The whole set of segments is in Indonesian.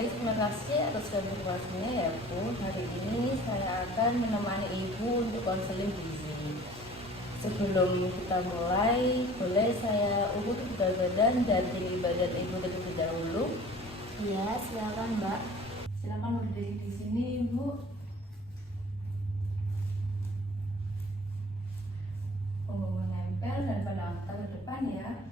Baik, terima kasih atas informasinya ya Bu. Hari ini saya akan menemani Ibu untuk konseling gizi. Sebelum kita mulai, boleh saya urut berat badan dan tinggi badan Ibu terlebih dahulu? Iya, silakan Mbak. Silakan berdiri di sini Ibu. Punggung menempel dan pada mata ke depan ya.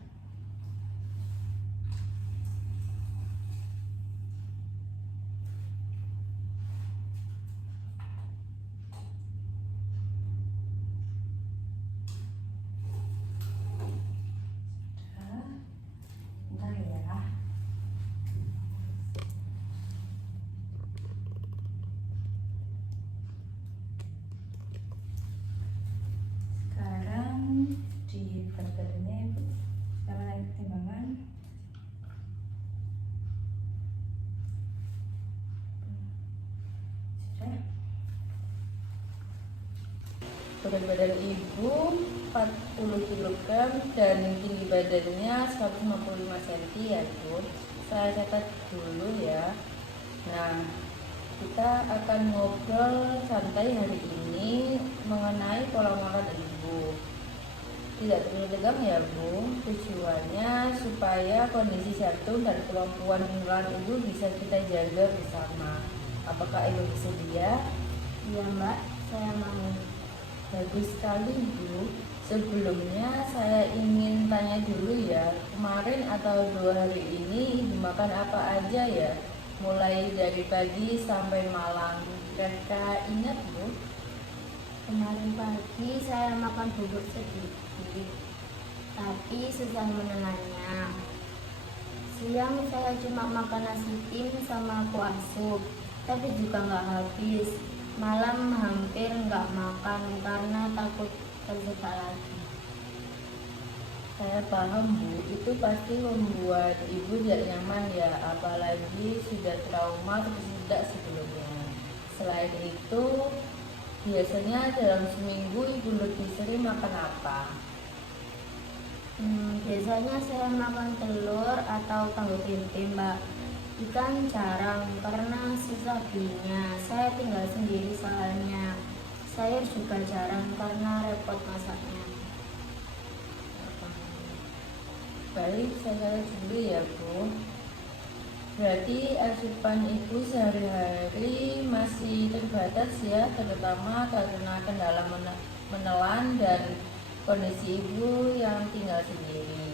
Bentar ya. Sekarang di berat badannya Ibu. Sekarang naik timbangan. Sudah. Berat badan Ibu 40 kg dan tinggi badannya 155 cm ya Bu. Saya catat dulu ya. Nah, kita akan ngobrol santai hari ini mengenai pola makan Ibu. Tidak perlu tegang ya Bu. Tujuannya supaya kondisi jantung dan kemampuan penurunan Ibu bisa kita jaga bersama. Apakah Ibu bersedia? Iya Mbak, saya mau. Bagus sekali Bu. Sebelumnya saya ingin tanya dulu ya, kemarin atau 2 hari ini Ibu makan apa aja ya? Mulai dari pagi sampai malam. Kira-kira ingat Bu? Kemarin pagi saya makan bubur sedikit, tapi susah menelannya. Siang saya cuma makan nasi tim sama kuah sup, tapi juga nggak habis. Malam hampir nggak makan karena takut tersedak lagi. Saya paham Bu, itu pasti membuat Ibu tidak nyaman ya, apalagi sudah trauma tersedak sebelumnya. Selain itu, biasanya dalam seminggu Ibu lebih sering makan apa? Biasanya saya makan telur atau tahu tempe Mbak. Ikan jarang karena susah belinya. Saya tinggal sendiri soalnya. Sayur juga jarang karena repot masaknya. Baik, saya dulu ya Bu. Berarti asupan Ibu sehari-hari masih terbatas ya, terutama karena kendala menelan dan kondisi Ibu yang tinggal sendiri.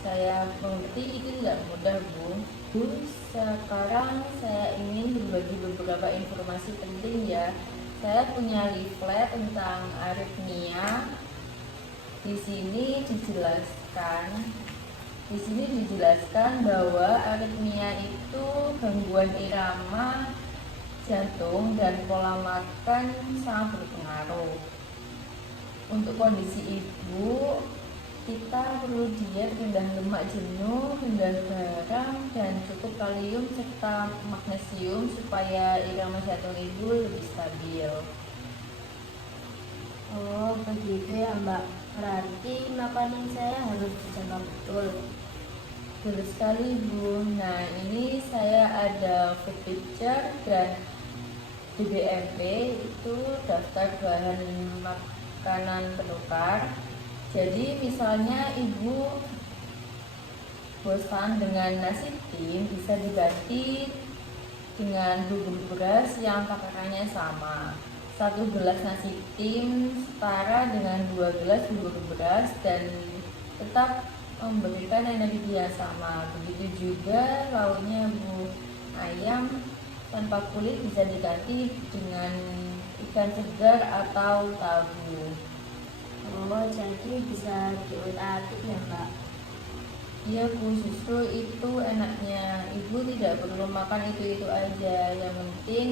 Saya mengerti itu tidak mudah Bu. Bu, sekarang saya ingin berbagi beberapa informasi penting ya. Saya punya leaflet tentang aritmia. Di sini dijelaskan bahwa aritmia itu gangguan irama jantung dan pola makan sangat berpengaruh. Untuk kondisi Ibu, kita perlu diet rendah lemak jenuh, rendah garam, dan cukup kalium serta magnesium supaya irama jantung Ibu lebih stabil. Oh begitu ya Mbak. Berarti makanan saya harus dijaga betul. Betul sekali Bu. Nah, ini saya ada food picture dan DBMP, itu daftar bahan makanan penukar. Jadi misalnya Ibu bosan dengan nasi tim, bisa diganti dengan bubur beras yang takarannya sama. 1 gelas nasi tim setara dengan 2 gelas bubur beras dan tetap memberikan energi yang sama. Begitu juga lauknya Bu. Ayam tanpa kulit bisa diganti dengan ikan segar atau tahu. Oh jadi bisa diutak-atik ya Mbak. Iya Bu, justru itu enaknya. Ibu tidak perlu makan itu aja. Yang penting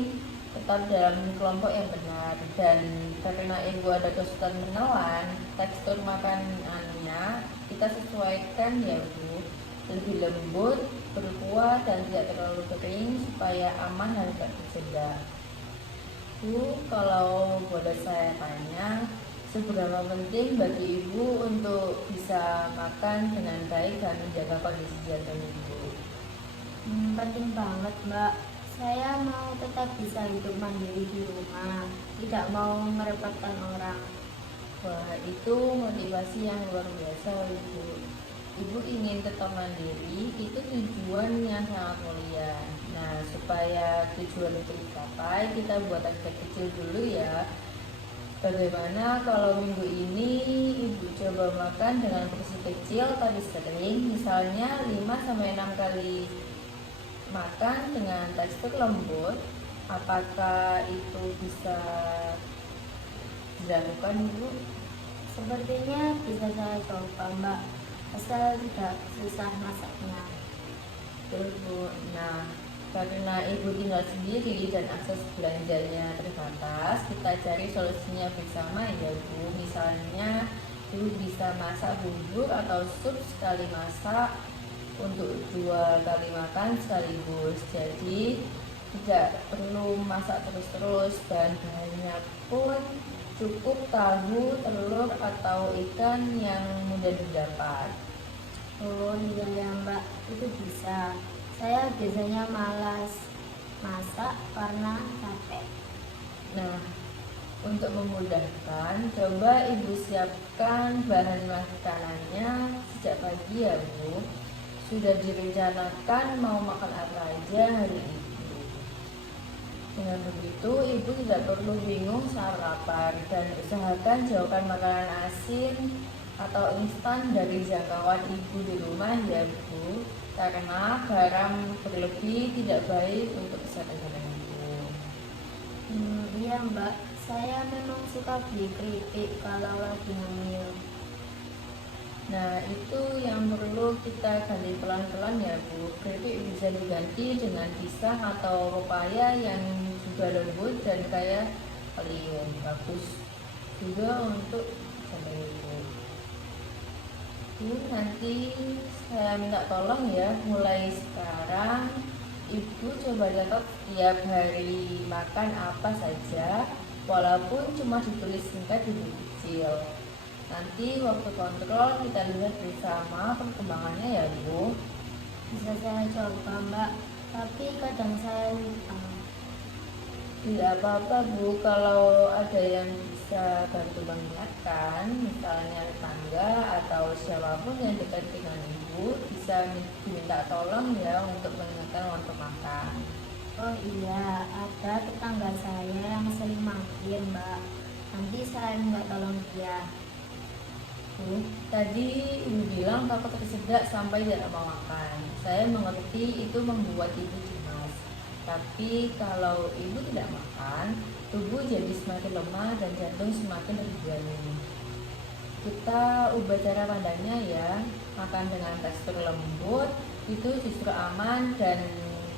tetap dalam kelompok yang benar. Dan karena Ibu ada kesulitan menelan, tekstur makanannya kita sesuaikan ya Bu. Lebih lembut, berkuah dan tidak terlalu kering supaya aman dan tidak tersedak. Bu, kalau boleh saya tanya, seberapa penting bagi Ibu untuk bisa makan dengan baik dan menjaga kondisi jantung Ibu? Penting banget, Mbak. Saya mau tetap bisa hidup mandiri di rumah, tidak mau merepotkan orang. Wah, itu motivasi yang luar biasa, Ibu. Ibu ingin tetap mandiri, itu tujuan yang sangat mulia. Nah, supaya tujuan itu dicapai, kita buat target kecil dulu ya. Bagaimana kalau minggu ini Ibu coba makan dengan porsi kecil tapi sering, misalnya 5-6 kali makan dengan tekstur lembut. Apakah itu bisa dilakukan, Ibu? Sepertinya bisa saya coba, Mbak, asal tidak susah masaknya. Betul, Bu. Nah, karena Ibu tinggal sendiri dan akses belanjanya terbatas, kita cari solusinya bersama ya, Bu. Misalnya, Ibu bisa masak bubur atau sup sekali masak untuk 2 kali makan sekaligus. Jadi, tidak perlu masak terus-terus, dan bahannya pun cukup tahu, telur, atau ikan yang mudah didapat. Oh iya ya, Mbak, itu bisa. Saya biasanya malas masak karena capek. Nah, untuk memudahkan, coba Ibu siapkan bahan makanannya sejak pagi ya, Bu. Sudah direncanakan mau makan apa aja hari ini. Dengan begitu, Ibu tidak perlu bingung saat lapar, dan usahakan jauhkan makanan asin atau instan dari jangkauan Ibu di rumah ya, Bu. Karena garam berlebih tidak baik untuk kesehatan Ibu. Iya, Mbak, saya memang suka beli keripik kalau lagi ngemil. Nah, itu yang perlu kita ganti pelan-pelan ya, Bu. Keripik bisa diganti dengan pisang atau pepaya yang juga lembut dan kaya kalium. Bagus juga untuk jantung Ibu. Bu, nanti saya minta tolong ya, mulai sekarang Ibu coba catat setiap hari makan apa saja, walaupun cuma ditulis singkat di buku kecil. Nanti waktu kontrol kita lihat bersama perkembangannya ya, Bu. Bisa saya coba, Mbak, tapi kadang saya lupa. Tidak apa-apa, Bu, kalau ada yang bisa bantu mengingatkan, misalnya tetangga atau siapapun yang dekat dengan Ibu, bisa diminta tolong ya untuk mengingatkan waktu makan. Oh iya, ada tetangga saya yang sering mampir, Mbak. Nanti saya minta tolong dia. Bu, tadi Ibu bilang takut tersedak sampai tidak mau makan. Saya mengerti itu membuat Ibu cemas. Tapi kalau Ibu tidak makan, tubuh jadi semakin lemah dan jantung semakin terbebani. Kita ubah cara pandangnya ya. Makan dengan tekstur lembut itu justru aman, dan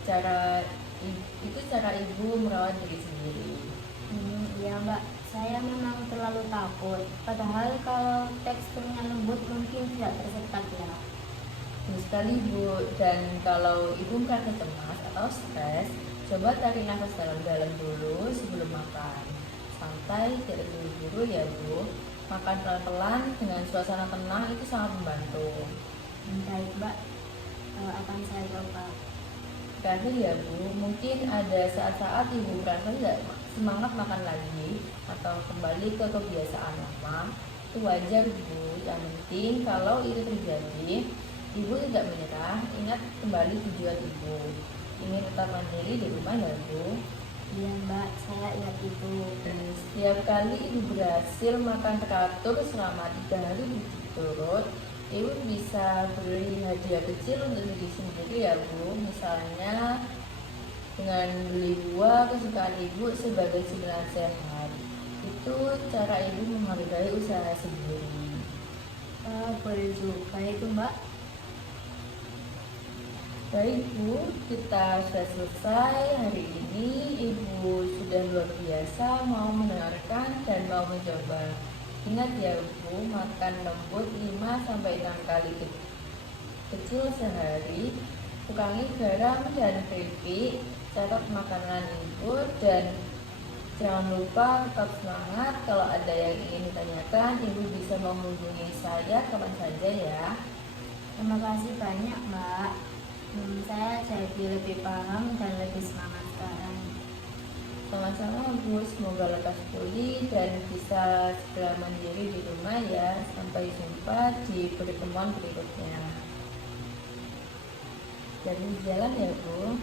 cara Ibu merawat diri sendiri. Iya, Mbak, saya memang terlalu takut. Padahal kalau teksturnya lembut mungkin tidak tersekat ya. Betul sekali, Bu. Dan kalau Ibu merasa cemas atau stres, coba tarik nafas dalam-dalam dulu sebelum makan. Santai, tidak terburu-buru ya, Bu. Makan pelan-pelan dengan suasana tenang itu sangat membantu. Baik, Mbak, akan saya coba. Terakhir ya, Bu, mungkin ada saat-saat Ibu merasa tidak semangat makan lagi atau kembali ke kebiasaan lama. Itu wajar, Bu. Yang penting kalau itu terjadi, Ibu tidak menyerah. Ingat kembali tujuan Ibu. Ingin tetap mandiri di rumah ya, Bu. Iya, Mbak, saya ingat itu. Dan setiap kali Ibu berhasil makan teratur selama 3 hari berturut, Ibu bisa beli hadiah kecil untuk diri sendiri ya, Bu. Misalnya dengan beli buah kesukaan Ibu sebagai cemilan sehat. Itu cara Ibu menghargai usaha sendiri. Boleh juga itu, Mbak. Baik, Bu, kita sudah selesai hari ini. Ibu sudah luar biasa mau mendengarkan dan mau mencoba. Ingat ya, Bu, makan lembut 5-6 kali kecil sehari. Kurangi garam dan keripik. Catat makanan Ibu, dan jangan lupa tetap semangat. Kalau ada yang ingin ditanyakan, Ibu bisa menghubungi saya kapan saja ya. Terima kasih banyak, Mbak. Saya jadi lebih paham dan lebih semangat sekarang. Sama-sama Bu, semoga lekas pulih dan bisa segera mandiri di rumah ya. Sampai jumpa di pertemuan berikutnya. Jadi jalan ya Bu.